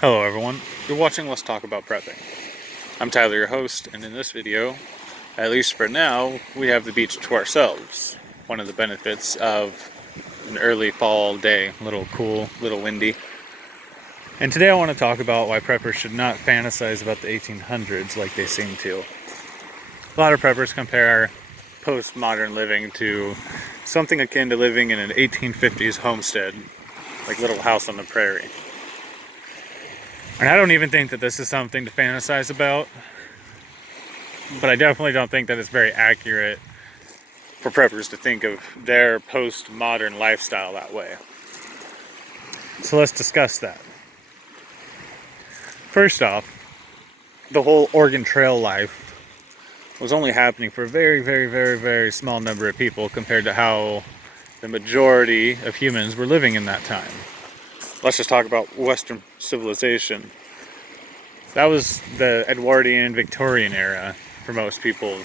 Hello everyone, you're watching Let's Talk About Prepping. I'm Tyler, your host, and in this video, at least for now, we have the beach to ourselves. One of the benefits of an early fall day, a little cool, a little windy. And today I want to talk about why preppers should not fantasize about the 1800s like they seem to. A lot of preppers compare postmodern living to something akin to living in an 1850s homestead, like Little House on the Prairie. And I don't even think that this is something to fantasize about, but I definitely don't think that it's very accurate for preppers to think of their postmodern lifestyle that way. So let's discuss that. First off, the whole Oregon Trail life was only happening for a very small number of people compared to how the majority of humans were living in that time. Let's just talk about Western civilization. That was the Edwardian Victorian era for most people.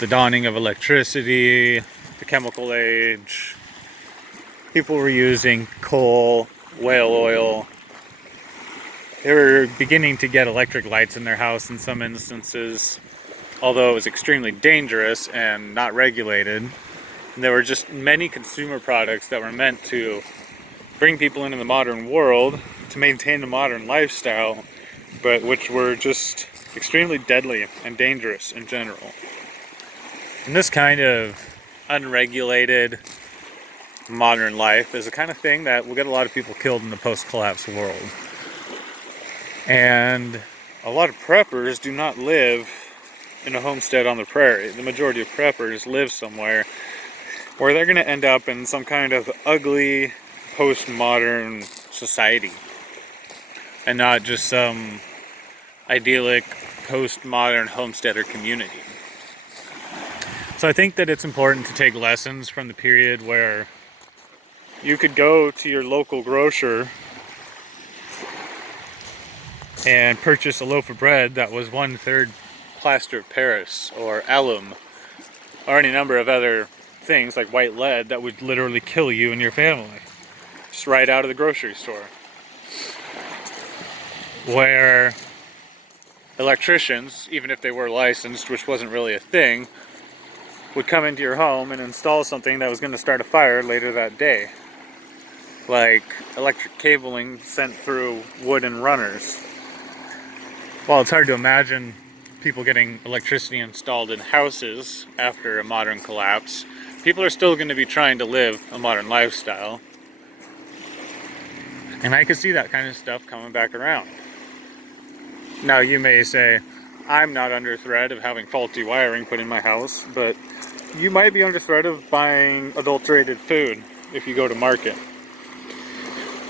The dawning of electricity, the chemical age. People were using coal, whale oil. They were beginning to get electric lights in their house in some instances, although it was extremely dangerous and not regulated. And there were just many consumer products that were meant to bring people into the modern world to maintain a modern lifestyle, but which were just extremely deadly and dangerous in general. And this kind of unregulated modern life is the kind of thing that will get a lot of people killed in the post-collapse world. And a lot of preppers do not live in a homestead on the prairie. The majority of preppers live somewhere where they're going to end up in some kind of ugly postmodern society and not just some idyllic postmodern homesteader community. So I think that it's important to take lessons from the period where you could go to your local grocer and purchase a loaf of bread that was 1/3 plaster of Paris or alum or any number of other things like white lead that would literally kill you and your family just right out of the grocery store. Where electricians, even if they were licensed, which wasn't really a thing, would come into your home and install something that was going to start a fire later that day. Like electric cabling sent through wooden runners. While it's hard to imagine people getting electricity installed in houses after a modern collapse, people are still going to be trying to live a modern lifestyle. And I could see that kind of stuff coming back around. Now you may say, I'm not under threat of having faulty wiring put in my house, but you might be under threat of buying adulterated food if you go to market.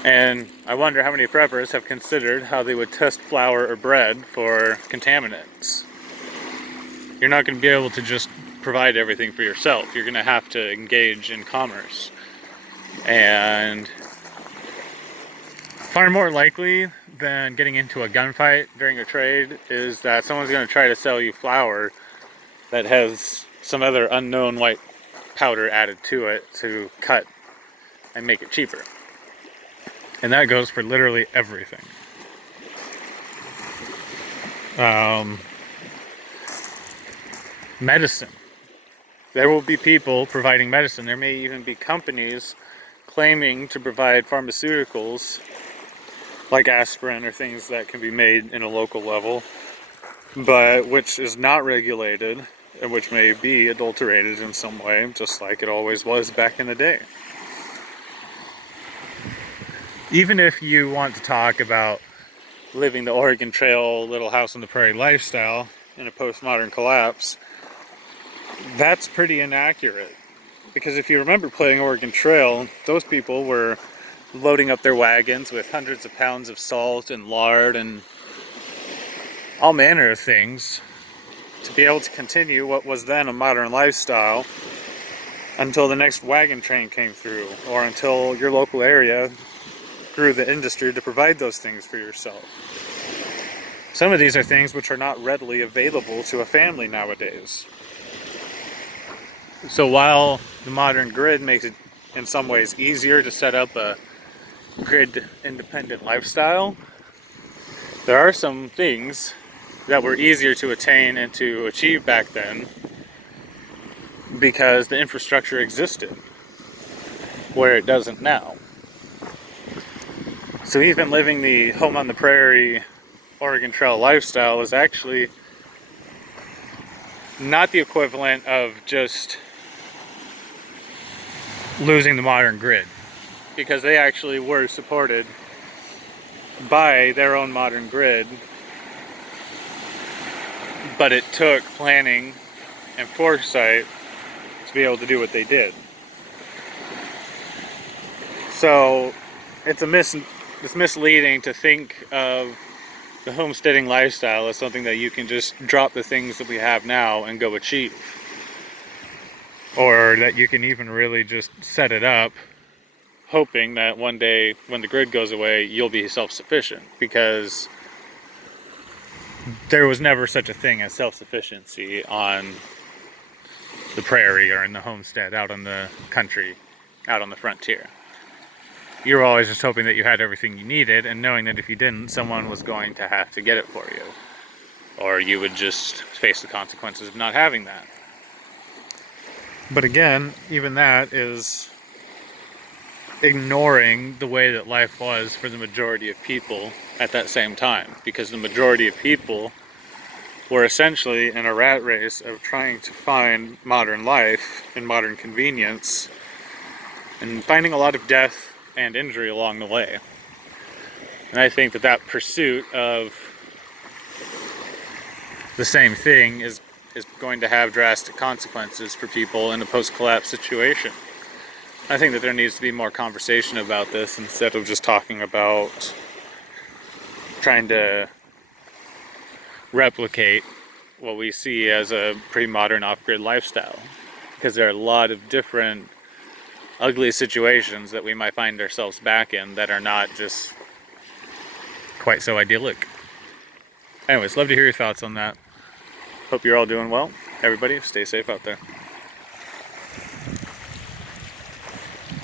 And I wonder how many preppers have considered how they would test flour or bread for contaminants. You're not going to be able to just provide everything for yourself. You're going to have to engage in commerce. And far more likely than getting into a gunfight during a trade is that someone's going to try to sell you flour that has some other unknown white powder added to it to cut and make it cheaper. And that goes for literally everything. Medicine. There will be people providing medicine. There may even be companies claiming to provide pharmaceuticals like aspirin or things that can be made in a local level, but which is not regulated and which may be adulterated in some way, just like it always was back in the day. Even if you want to talk about living the Oregon Trail, Little House on the Prairie lifestyle in a postmodern collapse, that's pretty inaccurate. Because if you remember playing Oregon Trail, those people were loading up their wagons with hundreds of pounds of salt and lard and all manner of things to be able to continue what was then a modern lifestyle until the next wagon train came through, or until your local area grew the industry to provide those things for yourself. Some of these are things which are not readily available to a family nowadays. So while the modern grid makes it in some ways easier to set up a grid independent lifestyle, there are some things that were easier to attain and to achieve back then because the infrastructure existed where it doesn't now. So even living the home on the prairie Oregon Trail lifestyle is actually not the equivalent of just losing the modern grid, because they actually were supported by their own modern grid, but it took planning and foresight to be able to do what they did. So it's misleading to think of the homesteading lifestyle as something that you can just drop the things that we have now and go achieve, or that you can even really just set it up hoping that one day when the grid goes away you'll be self-sufficient, because there was never such a thing as self-sufficiency on the prairie or in the homestead out on the country, out on the frontier. You were always just hoping that you had everything you needed and knowing that if you didn't, someone was going to have to get it for you, or you would just face the consequences of not having that. But again, even that is ignoring the way that life was for the majority of people at that same time, because the majority of people were essentially in a rat race of trying to find modern life and modern convenience, and finding a lot of death and injury along the way. And I think that that pursuit of the same thing is going to have drastic consequences for people in a post-collapse situation. I think that there needs to be more conversation about this instead of just talking about trying to replicate what we see as a pretty modern off-grid lifestyle, because there are a lot of different ugly situations that we might find ourselves back in that are not just quite so idyllic. Anyways, love to hear your thoughts on that. Hope you're all doing well. Everybody, stay safe out there.